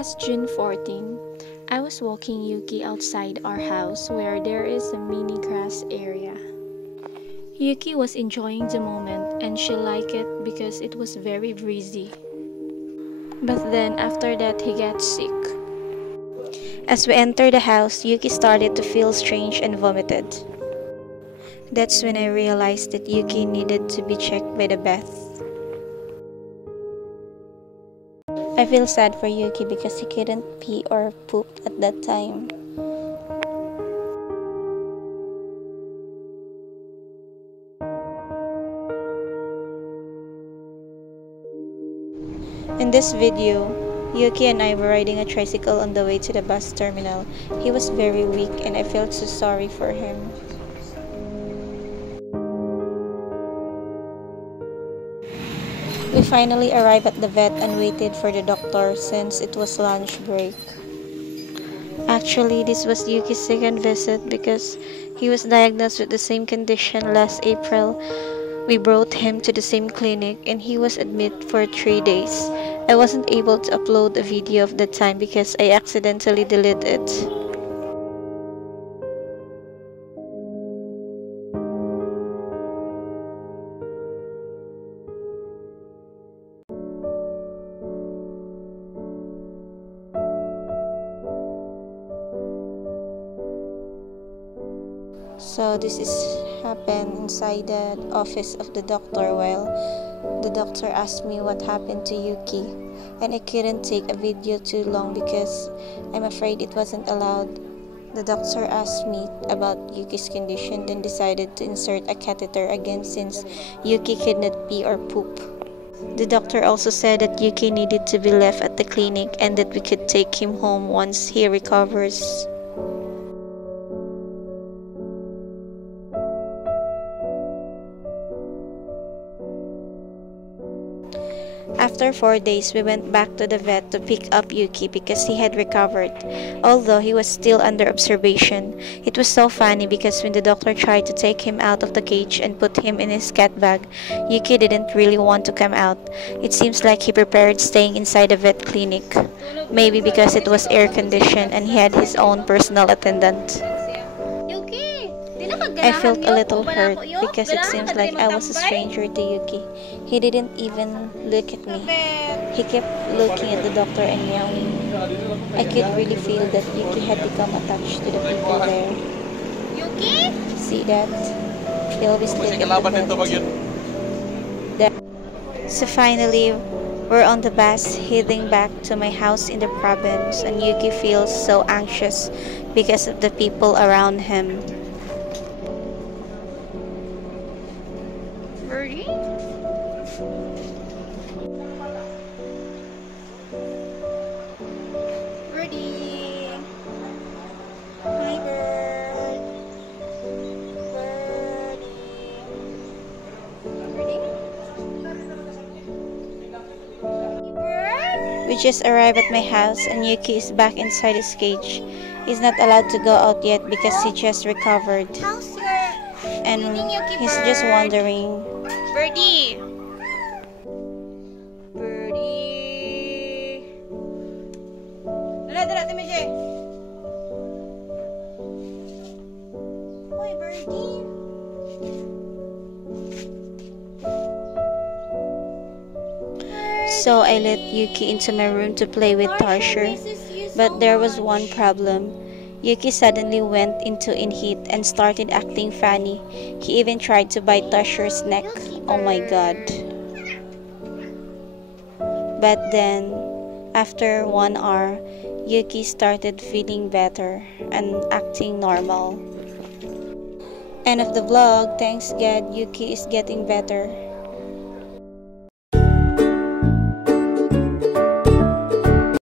Last June 14, I was walking Yuki outside our house where there is a mini grass area. Yuki was enjoying the moment and she liked it because it was very breezy. But then after that he got sick. As we entered the house, Yuki started to feel strange and vomited. That's when I realized that Yuki needed to be checked by the vet. I feel sad for Yuki because he couldn't pee or poop at that time. In this video, Yuki and I were riding a tricycle on the way to the bus terminal. He was very weak and I felt so sorry for him. We finally arrived at the vet and waited for the doctor since it was lunch break. Actually, this was Yuki's second visit because he was diagnosed with the same condition last April. We brought him to the same clinic and he was admitted for 3 days. I wasn't able to upload a video of the time because I accidentally deleted it. So this is happened inside the office of the doctor while the doctor asked me what happened to Yuki, and I couldn't take a video too long because I'm afraid it wasn't allowed. The doctor asked me about Yuki's condition, then decided to insert a catheter again since Yuki could not pee or poop. The doctor also said that Yuki needed to be left at the clinic and that we could take him home once he recovers. After 4 days, we went back to the vet to pick up Yuki because he had recovered, although he was still under observation. It was so funny because when the doctor tried to take him out of the cage and put him in his cat bag, Yuki didn't really want to come out. It seems like he prepared staying inside the vet clinic, maybe because it was air-conditioned and he had his own personal attendant. I felt a little hurt because it seems like I was a stranger to Yuki. He didn't even look at me. He kept looking at the doctor and meowing. I could really feel that Yuki had become attached to the people there. Yuki? See that? He always looked at the vet. So finally, we're on the bus heading back to my house in the province, and Yuki feels so anxious because of the people around him. Birdie? Birdie. Hi, bird. Birdie. Bird? We just arrived at my house and Yuki is back inside his cage. He's not allowed to go out yet because he just recovered. How's your And feeling, Yuki he's bird? just wondering. Birdie. Birdie. Dala, Timmy J. Hoy, Birdie. So I let Yuki into my room to play with Tarsher. But there was one problem. Yuki suddenly went into a heat and started acting funny. He even tried to bite Tarsher's neck. Oh my god. But then, after 1 hour, Yuki started feeling better and acting normal. End of the vlog. Thanks God, Yuki is getting better.